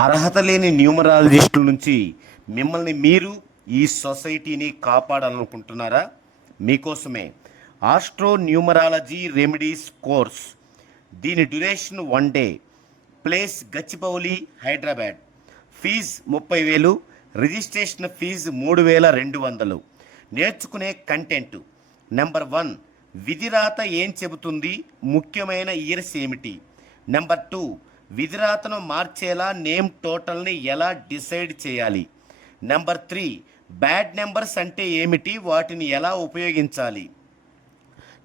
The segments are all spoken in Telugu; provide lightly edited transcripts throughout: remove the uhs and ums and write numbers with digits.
అర్హత లేని న్యూమరాలజిస్టుల నుంచి మిమ్మల్ని మీరు ఈ సొసైటీని కాపాడాలనుకుంటున్నారా? మీకోసమే ఆస్ట్రో న్యూమరాలజీ రెమెడీస్ కోర్స్. దీని duration 1 day. Place Gachibowli, Hyderabad. Fee 30,000. Registration fee 3,200. నేర్చుకునే కంటెంట్: నెంబర్ 1, విధిరాత ఏం చెబుతుంది, ముఖ్యమైన ఇయర్స్ ఏమిటి. నెంబర్ 2, విధిరాతను మార్చేలా నేమ్ టోటల్ని ఎలా డిసైడ్ చేయాలి. నెంబర్ 3, బ్యాడ్ నెంబర్స్ అంటే ఏమిటి, వాటిని ఎలా ఉపయోగించాలి.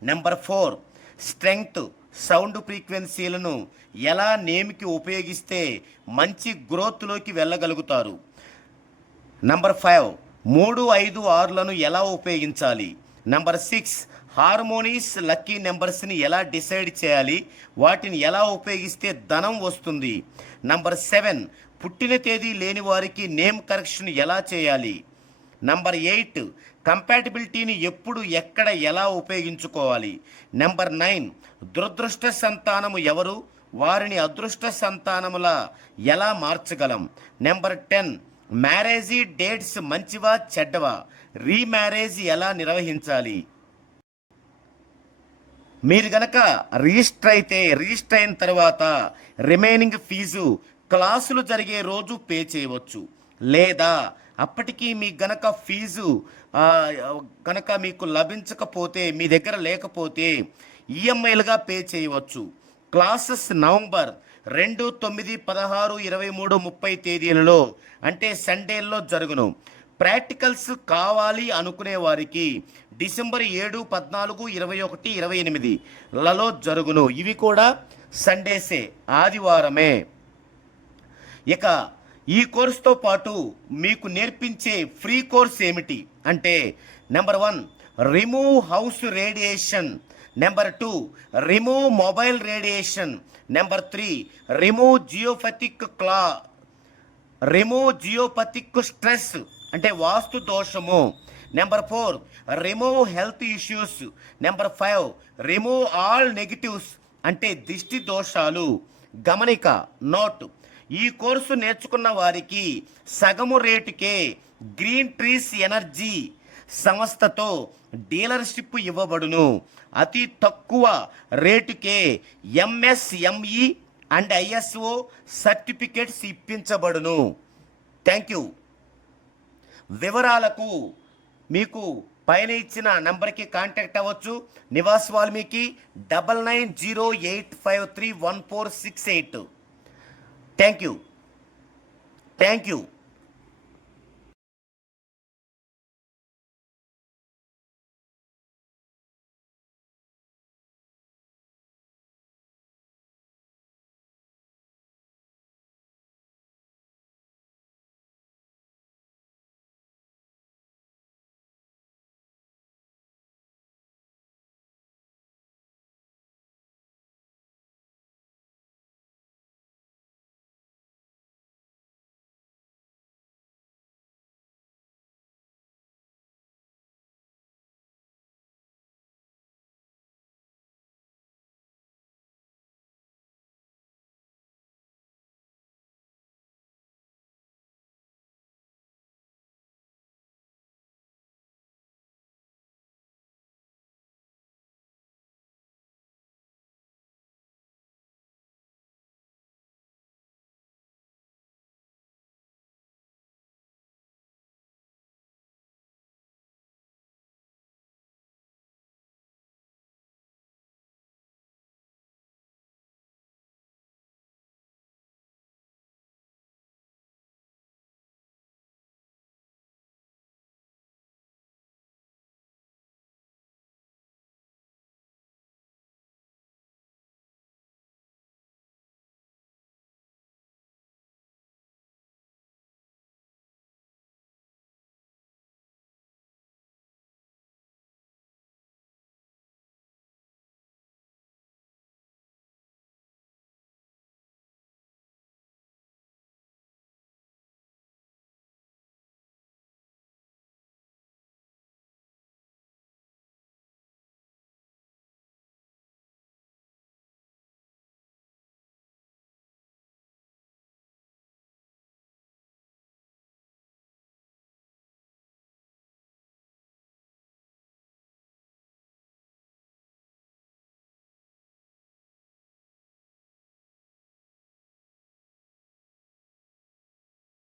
నెంబర్ 4, స్ట్రెంగ్త్, సౌండ్ ఫ్రీక్వెన్సీలను ఎలా నేమ్కి ఉపయోగిస్తే మంచి గ్రోత్లోకి వెళ్ళగలుగుతారు. నంబర్ 5, 3, 5, 6లను ఎలా ఉపయోగించాలి. నంబర్ 6, హార్మోనీస్ లక్కీ నెంబర్స్ని ఎలా డిసైడ్ చేయాలి, వాటిని ఎలా ఉపయోగిస్తే ధనం వస్తుంది. నంబర్ 7, పుట్టిన తేదీ లేని వారికి నేమ్ కరెక్షన్ ఎలా చేయాలి. నంబర్ 8, కంపాటిబిలిటీని ఎప్పుడు ఎక్కడ ఎలా ఉపయోగించుకోవాలి. నెంబర్ 9, దురదృష్ట సంతానము ఎవరు, వారిని అదృష్ట సంతానములా ఎలా మార్చగలం. నెంబర్ 10, మ్యారేజీ డేట్స్ మంచివా చెడ్డవా, రీమ్యారేజ్ ఎలా నిర్వహించాలి. మీరు గనక రిజిస్టర్ అయిన తర్వాత రిమైనింగ్ ఫీజు క్లాసులు జరిగే రోజు పే చేయవచ్చు. లేదా అప్పటికీ మీకు గనక ఫీజు కనుక మీకు లభించకపోతే, మీ దగ్గర లేకపోతే ఈఎంఐలుగా పే చేయవచ్చు. క్లాసెస్ నవంబర్ 2, 9, 16, 23, 30 తేదీలలో అంటే సండేల్లో జరుగును. ప్రాక్టికల్స్ కావాలి అనుకునే వారికి డిసెంబర్ 7, 14, 21, 28లలో జరుగును. ఇవి కూడా సండేసే, ఆదివారమే. ఇక ఈ కోర్సుతో పాటు మీకు నేర్పించే ఫ్రీ కోర్స్ ఏమిటి అంటే, number 1, remove house radiation. Number 2, remove mobile radiation. Number 3, remove geopathic stress అంటే వాస్తు దోషము. Number 4, remove health issues. Number 5, remove all negatives అంటే దిష్టి దోషాలు. గమనిక, నోట్: ఈ కోర్సు నేర్చుకున్న వారికి సగము రేటుకే గ్రీన్ ట్రీస్ ఎనర్జీ సంస్థతో డీలర్షిప్ ఇవ్వబడును. అతి తక్కువ రేటుకే ఎంఎస్ఎంఈ అండ్ ఐఎస్ఓ సర్టిఫికేట్స్ ఇప్పించబడును. Thank you. వివరాలకు మీకు పైన ఇచ్చిన నంబర్కి కాంటాక్ట్ అవ్వచ్చు. నివాస్ వాల్మీకి 9908531468. Thank you.